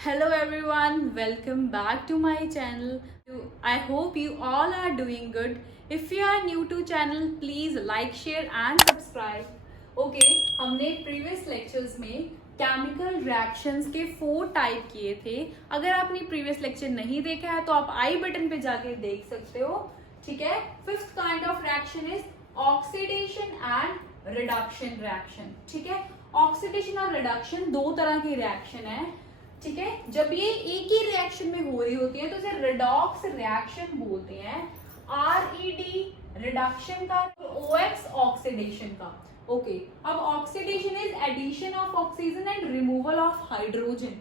Hello everyone, welcome back to my channel. I hope you all are doing good. If you are new to channel, please like, share and subscribe. Okay, हमने previous lectures में chemical reactions के 4 type किए थे. अगर आपने previous lecture नहीं देखा है तो आप आई बटन पे जाके देख सकते हो. ठीक है. Fifth kind of reaction is oxidation and reduction reaction. ठीक है. ऑक्सीडेशन और रिडक्शन दो तरह की रिएक्शन है. ठीक है. जब ये एक ही रिएक्शन में हो रही होती है तो इसे रिडॉक्स रिएक्शन बोलते हैं. आरईडी रिडक्शन का, ओएक्स ऑक्सीडेशन का. ओके. अब oxidation is addition of oxygen and removal of hydrogen.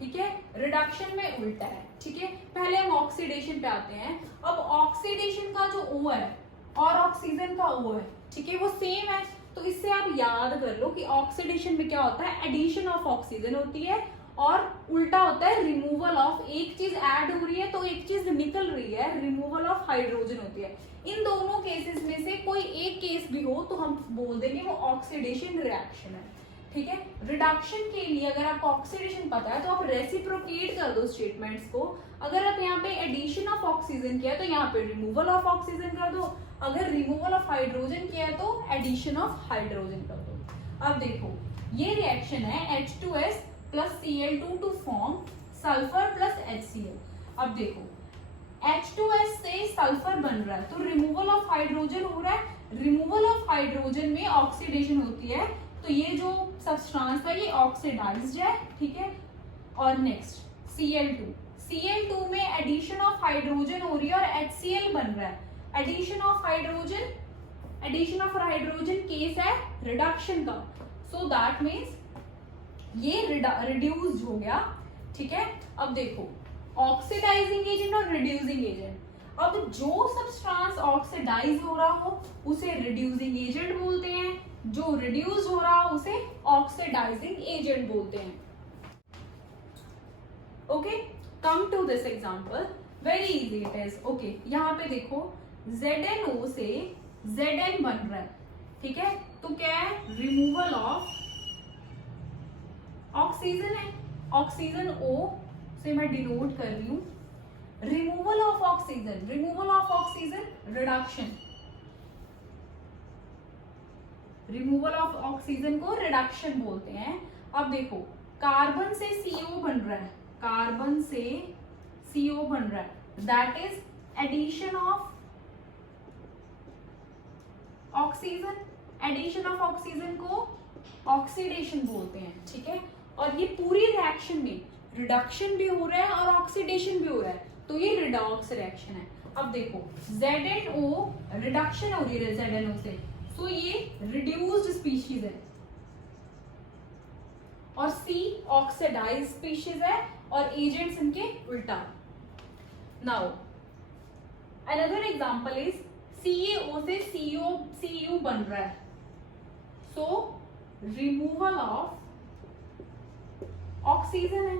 ठीक है. रिडक्शन में उल्टा है. ठीक है. पहले हम ऑक्सीडेशन पे आते हैं. अब ऑक्सीडेशन का जो ओ है और ऑक्सीजन का ओ है, ठीक है, वो सेम है. तो इससे आप याद कर लो कि ऑक्सीडेशन में क्या होता है, एडिशन ऑफ ऑक्सीजन होती है और उल्टा होता है रिमूवल ऑफ. एक चीज ऐड हो रही है तो एक चीज निकल रही है, रिमूवल ऑफ हाइड्रोजन होती है. इन दोनों केसेस में से कोई एक केस भी हो तो हम बोल देंगे वो ऑक्सीडेशन रिएक्शन है. ठीक है. रिडक्शन के लिए अगर आपको ऑक्सीडेशन पता है तो आप रेसिप्रोकेट कर दो स्टेटमेंट्स को. अगर आप यहाँ पे एडिशन ऑफ ऑक्सीजन किया है तो यहाँ पे रिमूवल ऑफ ऑक्सीजन कर दो. अगर रिमूवल ऑफ हाइड्रोजन किया है तो एडिशन ऑफ हाइड्रोजन कर दो. अब देखो ये रिएक्शन है H2S plus Cl2 to form sulphur plus HCl. अब देखो H2S से सल्फर बन रहा है तो रिमूवल ऑफ हाइड्रोजन हो रहा है. रिमूवल ऑफ हाइड्रोजन में ऑक्सीडेशन होती है तो ये जो सब्सटेंस है ये ऑक्सीडाइज्ड है. ठीक है. और नेक्स्ट Cl2 में एडिशन ऑफ हाइड्रोजन हो रही है और HCl बन रहा है. एडिशन ऑफ हाइड्रोजन केस है रिडक्शन का. सो दैट मीन्स ये रिड्यूस्ड हो गया. ठीक है. अब देखो ऑक्सीडाइजिंग एजेंट और रिड्यूसिंग एजेंट. अब जो सब्सटेंस ऑक्सीडाइज हो रहा हो उसे रिड्यूसिंग एजेंट बोलते हैं, जो रिड्यूस हो रहा हो उसे ऑक्सीडाइजिंग एजेंट बोलते हैं. Okay. Come to this example. Very easy it is. Okay. यहाँ पे देखो ZnO से Zn बन रहा है. ठीक है. तो क्या है, रिमूवल ऑफ ऑक्सीजन है. ऑक्सीजन O से मैं डिनोट कर रही हूं. Removal of oxygen reduction. Removal of oxygen को रिडक्शन बोलते हैं. अब देखो कार्बन से CO बन रहा है. कार्बन से CO बन रहा है. That is addition of oxygen. Addition of oxygen को ऑक्सीडेशन बोलते हैं. ठीक है. और ये पूरी रिएक्शन में रिडक्शन भी हो रहा है और ऑक्सीडेशन भी हो रहा है तो ये रिडॉक्स रिएक्शन है. अब देखो ZnO रिडक्शन हो रही है ZnO से, तो ये रिड्यूस्ड स्पीशीज है और C ऑक्सीडाइज्ड स्पीशीज है और एजेंट्स इनके उल्टा. Now another example is CaO से Cu बन रहा है. सो रिमूवल ऑफ ऑक्सीजन है.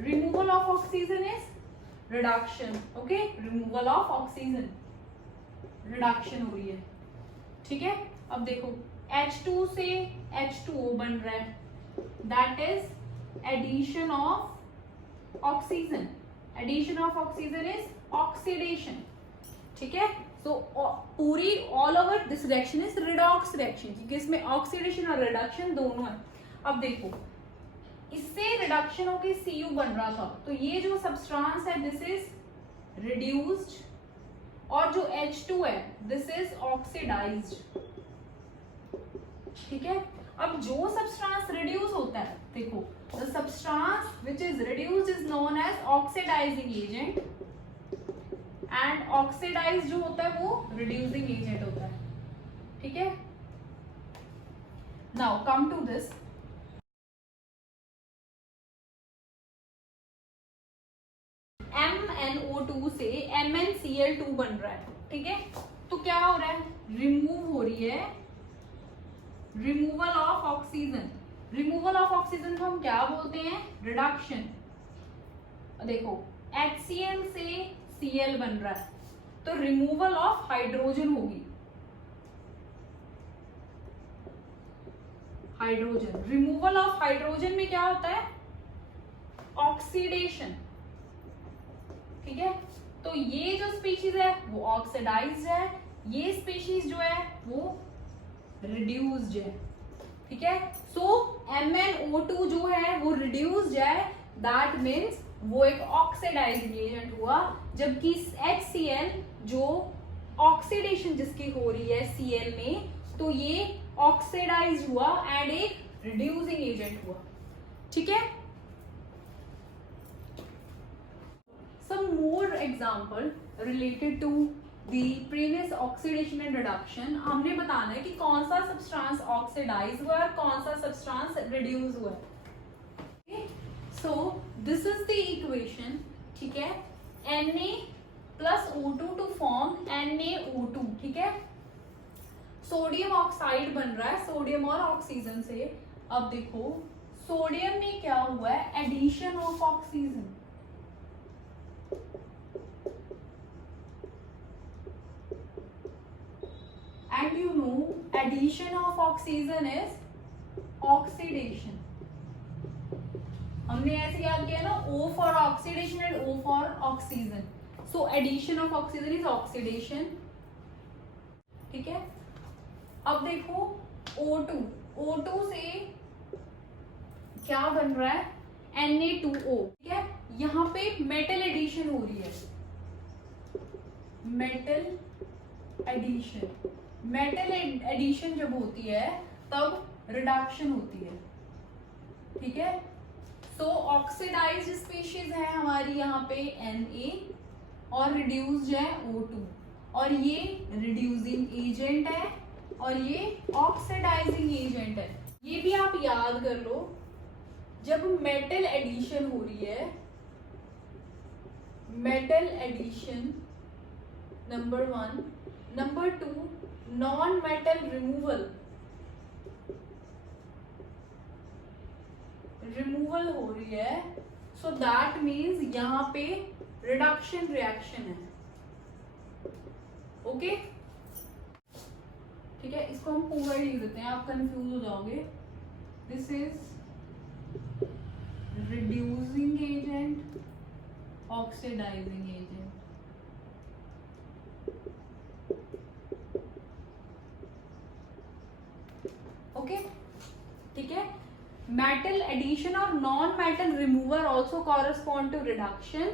Removal of oxygen is reduction. Okay. Removal of oxygen reduction हो रही है. ठीक है. अब देखो H2 से H2O बन रहा है. That is addition of oxygen. Addition of oxygen is oxidation. ठीक है. तो पूरी all over this reaction is redox reaction क्योंकि इसमें ऑक्सीडेशन और रिडक्शन दोनों है. अब देखो इससे रिडक्शन होके Cu बन रहा था तो ये जो सब्सटेंस है दिस इज रिड्यूस्ड और जो H2 है दिस इज ऑक्सीडाइज्ड. ठीक है. अब जो सब्सटेंस रिड्यूस होता है, देखो the substance which is reduced is known as oxidising agent and oxidise जो होता है वो रिड्यूसिंग एजेंट होता है. ठीक है. Now come to this. MnO2 से MnCl2 बन रहा है. ठीक है. तो क्या हो रहा है, रिमूव हो रही है removal of oxygen. Removal of oxygen को हम क्या बोलते हैं, रिडक्शन. देखो HCl से Cl बन रहा है तो रिमूवल ऑफ हाइड्रोजन होगी. हाइड्रोजन, रिमूवल ऑफ हाइड्रोजन में क्या होता है, ऑक्सीडेशन, ठीक है। तो ये जो स्पीशीज है वो ऑक्सीडाइज्ड है, ये स्पीशीज जो है वो रिड्यूस्ड है, ठीक है। सो MnO2 जो है वो रिड्यूस्ड है, दैट मीन्स वो एक ऑक्सीडाइजिंग एजेंट हुआ, जबकि HCl जो ऑक्सीडेशन जिसकी हो रही है Cl में, तो ये ऑक्सीडाइज हुआ एंड एक रिड्यूसिंग एजेंट हुआ, ठीक है। Some more example related to the previous oxidation and reduction. हमने बताना है कि कौन सा सब्सटेंस ऑक्सीडाइज हुआ है, कौन सा सब्सटेंस रिड्यूस हुआ है। So this is the equation, ठीक है। Na+O2 टू फॉर्म NaO2, ठीक है। सोडियम ऑक्साइड बन रहा है सोडियम और ऑक्सीजन से। अब देखो सोडियम में क्या हुआ है, addition of oxygen, and you know addition of oxygen is oxidation. हमने ऐसे याद किया ना, O for oxidation and O for oxygen. So addition of oxygen is oxidation, ठीक है। अब देखो O2 से क्या बन रहा है, Na2O, ठीक है। यहाँ पे मेटल एडिशन हो रही है, मेटल एडिशन। मेटल एडिशन जब होती है तब रिडक्शन होती है, ठीक है। सो ऑक्सीडाइज्ड स्पीशीज है हमारी यहाँ पे Na और रिड्यूस्ड है O2, और ये रिड्यूसिंग एजेंट है और ये ऑक्सीडाइजिंग एजेंट है। ये भी आप याद कर लो, जब मेटल एडिशन हो रही है, metal addition number 1, number 2 non metal removal हो रही है, सो दैट मीन्स यहाँ पे रिडक्शन रिएक्शन है, ओके, ठीक है। इसको हम पूरा लिख देते हैं, आप कंफ्यूज हो जाओगे। This is reducing agent, oxidising agent, okay, ठीक है। मेटल एडिशन और non metal remover also correspond to reduction,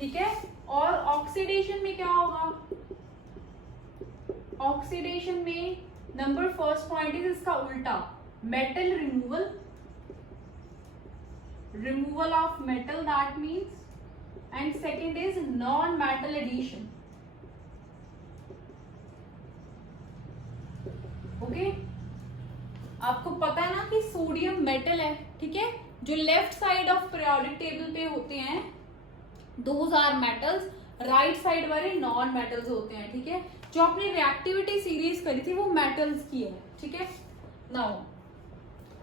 ठीक है। और ऑक्सीडेशन में क्या होगा, ऑक्सीडेशन में नंबर फर्स्ट पॉइंट इज इसका उल्टा, metal removal of metal, that means, and second is non metal addition, okay. आपको पता है ना कि सोडियम मेटल है, ठीक है। जो left side of periodic table पे होते हैं those are metals, right side वाले नॉन मेटल्स होते हैं, ठीक है। जो आपने रिएक्टिविटी सीरीज करी थी वो मेटल्स की है, ठीक है। नाउ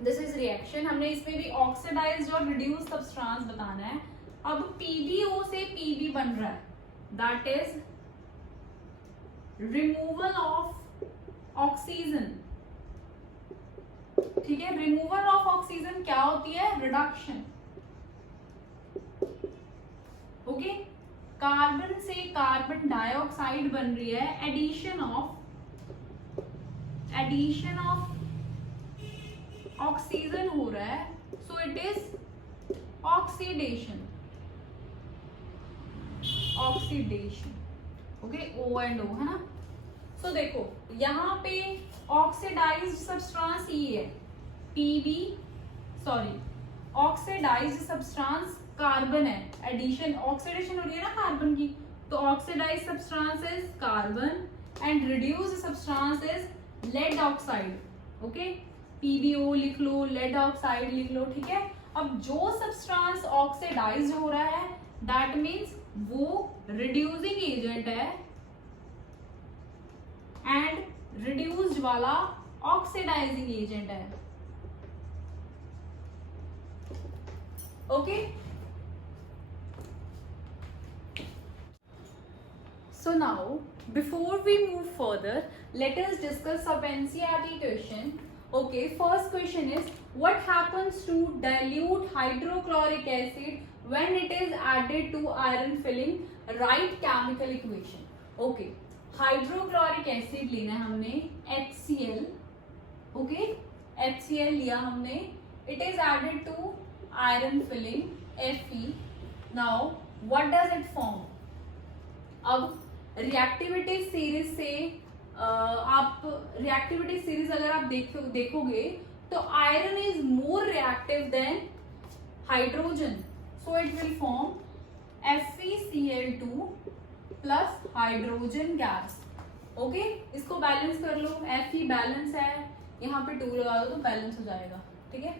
दिस इज रिएक्शन, हमने इसमें भी ऑक्सीडाइज्ड और रिड्यूस्ड सब्सटेंस बताना है। अब PbO से Pb बन रहा है, that is removal of oxygen, ठीक है। रिमूवल ऑफ ऑक्सीजन क्या होती है, रिडक्शन, ओके। कार्बन से कार्बन डाइऑक्साइड बन रही है, एडिशन ऑफ ऑक्सीजन हो रहा है, so it is oxidation, okay, O and O है ना। सो देखो यहाँ पे ऑक्सीडाइज्ड सब्सटेंस ये है ऑक्सीडाइज्ड सब्सटेंस कार्बन है, एडिशन ऑक्सीडेशन हो रही है ना कार्बन की, तो oxidised substance is carbon and reduced substance is lead oxide, okay. PbO लिख लो, लेड ऑक्साइड लिख लो, ठीक है। अब जो सब्सटेंस ऑक्सीडाइज्ड हो रहा है दैट मीन्स वो रिड्यूसिंग एजेंट है एंड रिड्यूस्ड वाला ऑक्सीडाइजिंग एजेंट है, okay. So now, before we move further, let us discuss some NCERT question. Okay, first question is, what happens to dilute hydrochloric acid when it is added to iron filling, write chemical equation. Okay, hydrochloric acid लेना है हमने HCl. Okay, HCl लिया हमने, it is added to iron filling Fe. now what does it form? अब reactivity series से आप reactivity series अगर आप देखोगे तो iron is more reactive than hydrogen, so it will form FeCl2 plus hydrogen gas. Okay, इसको balance कर लो, Fe balance है, यहाँ पे 2 लगा दो तो बैलेंस हो जाएगा. ठीक है,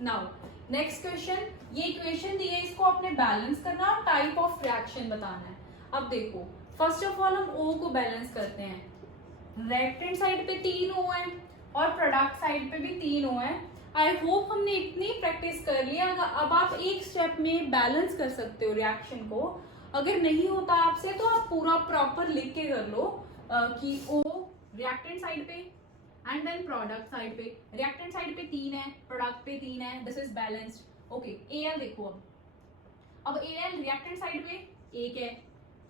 नाउ नेक्स्ट क्वेश्चन. ये इक्वेशन दी है, इसको आपने बैलेंस करना और टाइप ऑफ रिएक्शन बताना है. अब देखो, फर्स्ट ऑफ ऑल हम O को बैलेंस करते हैं. रिएक्टेंट साइड पे 3 O है और प्रोडक्ट साइड पे भी 3 O है. आई होप हमने इतनी प्रैक्टिस कर लिया. अब आप एक स्टेप में बैलेंस कर सकते हो रिएक्शन को. अगर नहीं होता आपसे तो आप पूरा प्रॉपर लिख के कर लो कि O रिएक्टेंट साइड पे एंड देन प्रोडक्ट साइड पे. रिएक्टेंट साइड पे 3 है, प्रोडक्ट पे 3 है, this is balanced. Okay, Al देखो, अब Al रिएक्टेंट साइड पे 1 है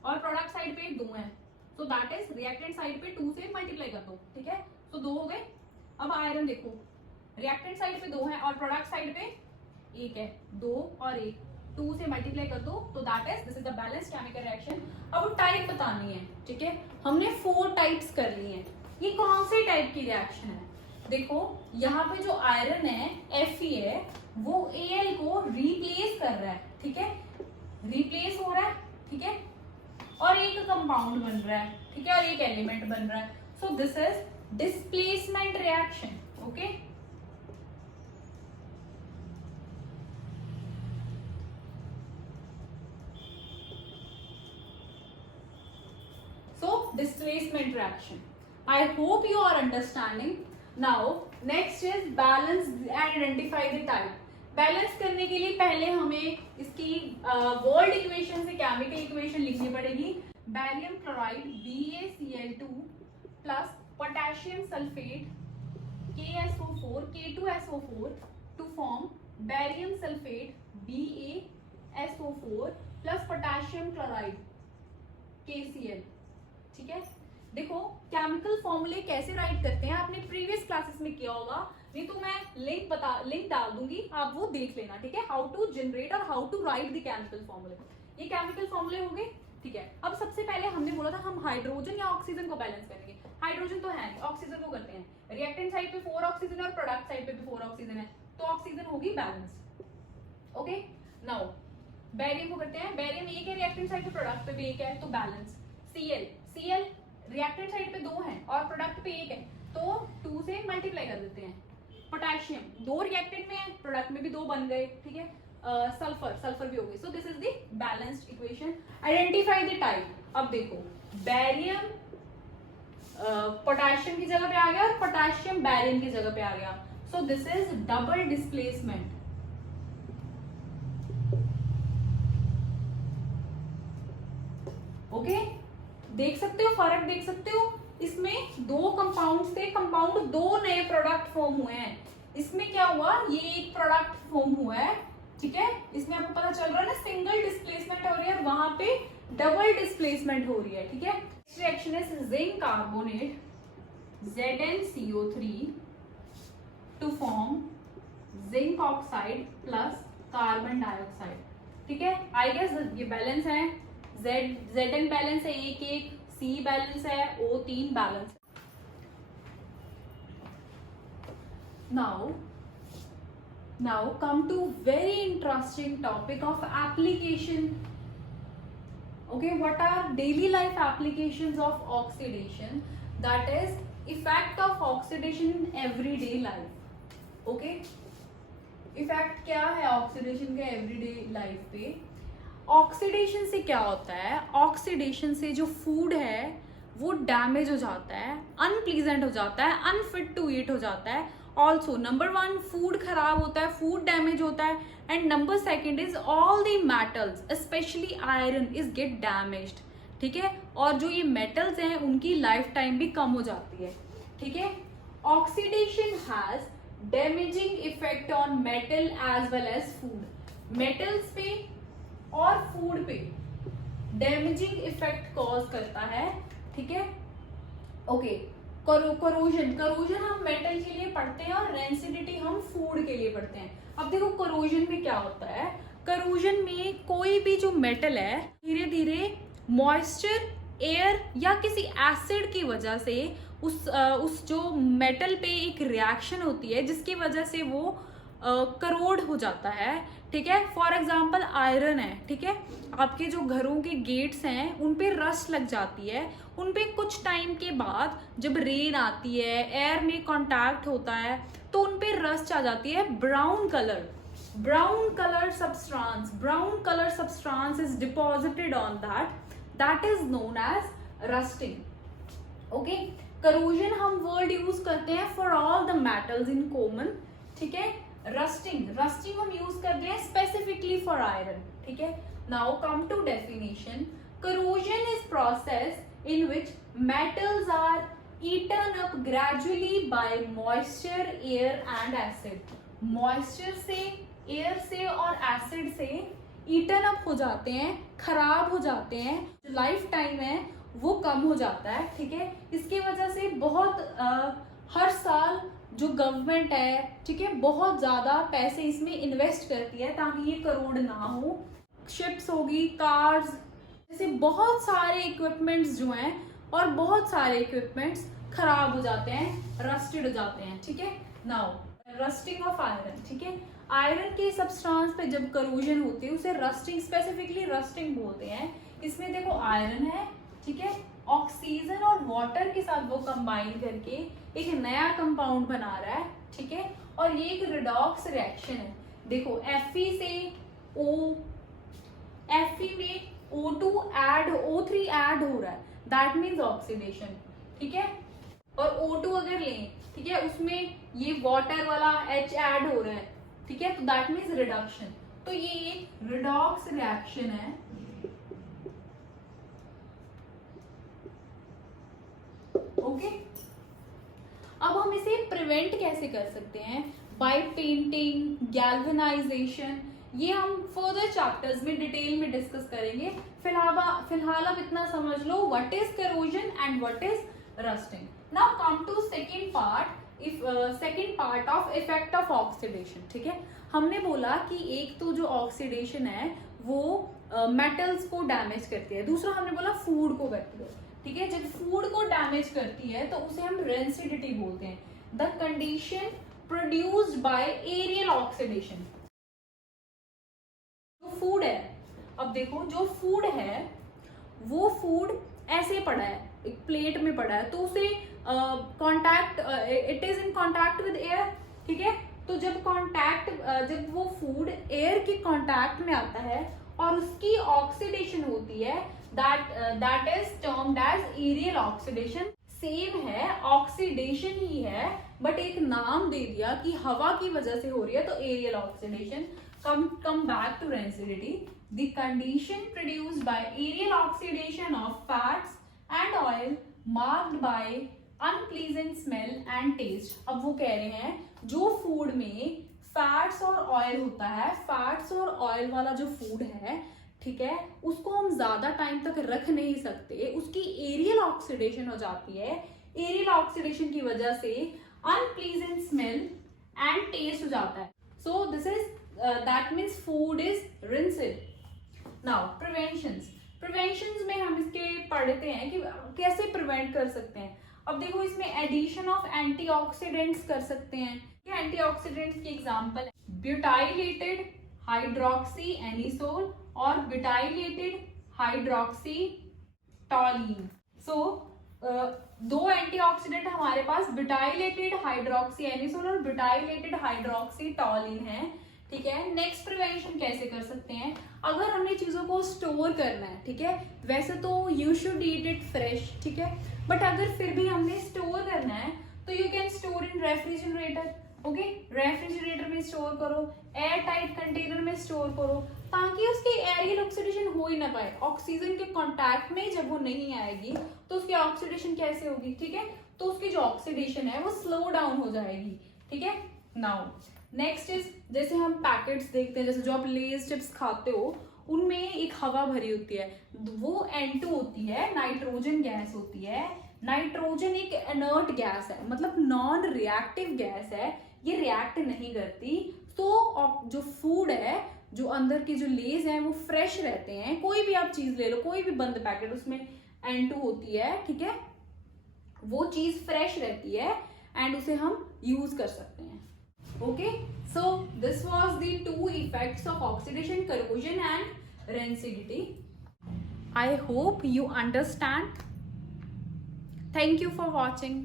और प्रोडक्ट साइड पे 2 है, so that is reactant side पे 2 से मल्टीप्लाई कर दो. ठीक है, तो 2 हो गए. अब आयरन देखो, रिएक्टेंट साइड पे 2 है और प्रोडक्ट साइड पे 1 है, 2 और 1, 2 से मल्टीप्लाई कर दो तो that is this is the balanced chemical reaction. अब टाइप बतानी है. ठीक है, हमने 4 टाइप्स कर ली हैं. ये कौन से टाइप की रिएक्शन है? देखो, यहाँ पे जो आयरन है Fe है वो Al को रिप्लेस कर रहा है. ठीक है, रिप्लेस हो रहा है. ठीक है, और एक कंपाउंड बन रहा है. ठीक है, और एक एलिमेंट बन रहा है. So this is displacement reaction. Okay, so displacement reaction. I hope you are understanding. Now next is balance and identify the type. Balance करने के लिए पहले हमें इसकी वर्ल्ड इक्वेशन से केमिकल इक्वेशन लिखनी पड़ेगी. Barium chloride BaCl2 plus potassium sulphate KSO4 K2SO4 to form barium sulphate BaSO4 plus potassium chloride KCl. ठीक है, देखो केमिकल फॉर्मूले कैसे राइट करते हैं आपने प्रीवियस क्लासेस में किया होगा, नहीं तो मैं लिंक डाल दूंगी, आप वो देख लेना. ठीक है, हाउ टू जनरेट और how to write the chemical formulae. ये केमिकल फॉर्मूले हो गए. ठीक है, अब सबसे पहले हमने बोला था हम हाइड्रोजन या ऑक्सीजन को बैलेंस करेंगे. हाइड्रोजन तो है, ऑक्सीजन को करते हैं. रिएक्टेंट साइड पे 4 ऑक्सीजन और प्रोडक्ट साइड पे भी 4 ऑक्सीजन है, तो ऑक्सीजन होगी बैलेंस. ओके, नाउ बैरियम को करते हैं. बैरियम 1 है रिएक्टेंट साइड पे, प्रोडक्ट पे भी 1 है, तो बैलेंस. Cl रिएक्टेंट साइड पे 2 है और प्रोडक्ट पे 1 है, तो 2 से मल्टीप्लाई कर देते हैं. पोटेशियम 2 रिएक्टेंट में है, प्रोडक्ट में भी 2 बन गए. ठीक है, सल्फर भी हो गई. So this is the balanced equation. Identify the type. अब देखो, बैरियम पोटेशियम की जगह पे आ गया और पोटेशियम बैरियम की जगह पे आ गया, so this is double displacement. Okay, देख सकते हो फर्क, देख सकते हो. इसमें 2 कंपाउंड थे, कंपाउंड 2 नए प्रोडक्ट फॉर्म हुए हैं. इसमें क्या हुआ, ये एक प्रोडक्ट फॉर्म हुआ है. ठीक है, इसमें आपको पता चल रहा है ना, सिंगल डिस्प्लेसमेंट हो रही है, वहां पे डबल डिस्प्लेसमेंट हो रही है. ठीक है, reaction is zinc carbonate ZnCO3 to form zinc oxide plus carbon dioxide. ठीक है, आई गेस ये बैलेंस है. Zn बैलेंस है 1-1, C बैलेंस है, O3 balance. Now come to very interesting topic of application. Okay, what are daily life applications of oxidation? That is effect of oxidation in everyday life. Okay, effect क्या है oxidation का everyday life पे? Oxidation से क्या होता है, oxidation से जो फूड है वो डैमेज हो जाता है, अनप्लीजेंट हो जाता है, अनफिट टू ईट हो जाता है. ऑल्सो नंबर 1 फूड खराब होता है, फूड डैमेज होता है. And number 2 is all the metals specially iron is get damaged. ठीक है, और जो ये मेटल्स हैं उनकी लाइफ टाइम भी कम हो जाती है. ठीक है, oxidation has damaging effect on metal as well as food. Metals पे और फूड पे डैमेजिंग इफेक्ट कॉज करता है, ठीक है। ओके, करोजन हम मेटल के लिए पढ़ते हैं और रेंसिडिटी हम फूड के लिए पढ़ते हैं। अब देखो करोजन में क्या होता है, करोजन में कोई भी जो मेटल है धीरे धीरे मॉइस्चर, एयर या किसी एसिड की वजह से उस जो मेटल पे एक रिएक्शन होती है जिसकी वजह से वो करोड हो जाता है, ठीक है। फॉर एग्जाम्पल आयरन है, ठीक है, आपके जो घरों के गेट्स हैं उन पे रस्ट लग जाती है, उन पे कुछ टाइम के बाद जब रेन आती है, एयर में कांटेक्ट होता है तो उन पे रस्ट आ जाती है। Brown colour substance is deposited on that is known as rusting. Okay, corrosion हम वर्ड यूज करते हैं for all the metals in common, ठीक है। रस्टिंग हम यूज करते हैं स्पेसिफिकली फॉर आयरन, ठीक है। Now come to definition. Corrosion is process in which metals are eaten up gradually by moisture, air and acid. Moisture से, air से और acid से eaten up हो जाते हैं, खराब हो जाते हैं, जो लाइफ टाइम है वो कम हो जाता है, ठीक है। इसकी वजह से बहुत हर साल जो गवर्नमेंट है, ठीक है, बहुत ज्यादा पैसे इसमें इन्वेस्ट करती है ताकि ये करोड़ ना हो। शिप्स होगी, कार्स, जैसे बहुत सारे इक्विपमेंट्स जो हैं और बहुत सारे इक्विपमेंट्स खराब हो जाते हैं, रस्टेड हो जाते हैं, ठीक है। नाउ रस्टिंग ऑफ आयरन, ठीक है। आयरन के सब्सटेंस पे जब करोजन होती है उसे रस्टिंग, स्पेसिफिकली रस्टिंग बोलते हैं। इसमें देखो आयरन है, ठीक है, ऑक्सीजन और वाटर के साथ वो कंबाइन करके एक नया कंपाउंड बना रहा है, ठीक है। और ये एक रिडॉक्स रिएक्शन है। देखो Fe से O, Fe में O2 ऐड, O3 ऐड हो रहा है, दैट मीन्स ऑक्सीडेशन, ठीक है। और O2 अगर लें, ठीक है, उसमें ये वाटर वाला H ऐड हो रहा है, ठीक है, तो दैट मीन्स रिडक्शन। तो ये एक रिडॉक्स रिएक्शन है। ओके, अब हम इसे प्रिवेंट कैसे कर सकते हैं? बाय पेंटिंग, गैल्वेनाइजेशन, ये हम फर्दर चैप्टर्स में डिटेल में डिस्कस करेंगे। फिलहाल अब इतना समझ लो what is corrosion and what is rusting. Now come to second part of effect of oxidation, ठीक है। हमने बोला कि एक तो जो ऑक्सीडेशन है वो मेटल्स को डैमेज करती है, दूसरा हमने बोला फूड को करती है, ठीक है। जब फूड को डैमेज करती है तो उसे हम रेंसिडिटी बोलते हैं, the condition produced by aerial oxidation. Food है, अब देखो जो फूड है वो फूड ऐसे पड़ा है, एक प्लेट में पड़ा है, तो उसे contact, it is in contact with air, ठीक है। तो जब वो फूड एयर के कांटेक्ट में आता है और उसकी ऑक्सीडेशन होती है, that is termed as aerial oxidation. Same है, ऑक्सीडेशन ही है, बट एक नाम दे दिया कि हवा की वजह से हो रही है तो aerial oxidation. Come back to rancidity. The condition produced by aerial oxidation of fats and oil marked by unpleasant smell and taste. अब वो कह रहे हैं जो फूड में फैट्स और ऑयल होता है, फैट्स और ऑयल वाला जो फूड है, ठीक है, उसको हम ज्यादा टाइम तक रख नहीं सकते, उसकी एरियल ऑक्सीडेशन हो जाती है। एरियल ऑक्सीडेशन की वजह से अनप्लीजेंट स्मेल एंड टेस्ट हो जाता है। So this is that means food is rinsed. Now preventions में हम इसके पढ़ते हैं कि कैसे प्रिवेंट कर सकते हैं। अब देखो इसमें एडिशन ऑफ एंटीऑक्सीडेंट्स कर सकते हैं। ये एंटीऑक्सीडेंट्स की एग्जांपल है ब्यूटाइलेटेड हाइड्रोक्सी एनिसोल और ब्यूटाइलेटेड हाइड्रोक्सी टॉलिन। सो दो एंटीऑक्सीडेंट हमारे पास ब्यूटाइलेटेड हाइड्रोक्सी एनिसोल और ब्यूटाइलेटेड हाइड्रोक्सी टॉलिन है, ठीक है। नेक्स्ट प्रिवेंशन कैसे कर सकते हैं? अगर हमने चीजों को स्टोर करना है, ठीक है, वैसे तो you should eat it fresh, ठीक है, बट अगर फिर भी हमने स्टोर करना है तो you can store in refrigerator. Okay, refrigerator में स्टोर करो, एयर टाइट कंटेनर में स्टोर करो, ताकि उसकी एरियल ऑक्सीडेशन हो ही ना पाए। ऑक्सीजन के कांटेक्ट में जब वो नहीं आएगी तो उसकी ऑक्सीडेशन कैसे होगी, ठीक है, तो उसकी जो ऑक्सीडेशन है वो स्लो डाउन हो जाएगी, ठीक है। नाउ नेक्स्ट इज, जैसे हम पैकेट्स देखते हैं, जैसे जो आप लेज चिप्स खाते हो उनमें एक हवा भरी होती है, वो N2 होती है, नाइट्रोजन गैस होती है। नाइट्रोजन एक इनर्ट गैस है, मतलब नॉन रिएक्टिव गैस है, ये रिएक्ट नहीं करती। तो जो फूड है, जो अंदर की जो लेज है वो फ्रेश रहते हैं। कोई भी आप चीज ले लो, कोई भी बंद पैकेट, उसमें N2 होती है, ठीक है, वो चीज फ्रेश रहती है एंड उसे हम यूज कर सकते हैं। Okay, so this was the 2 effects of oxidation, corrosion and rancidity. I hope you understand. Thank you for watching.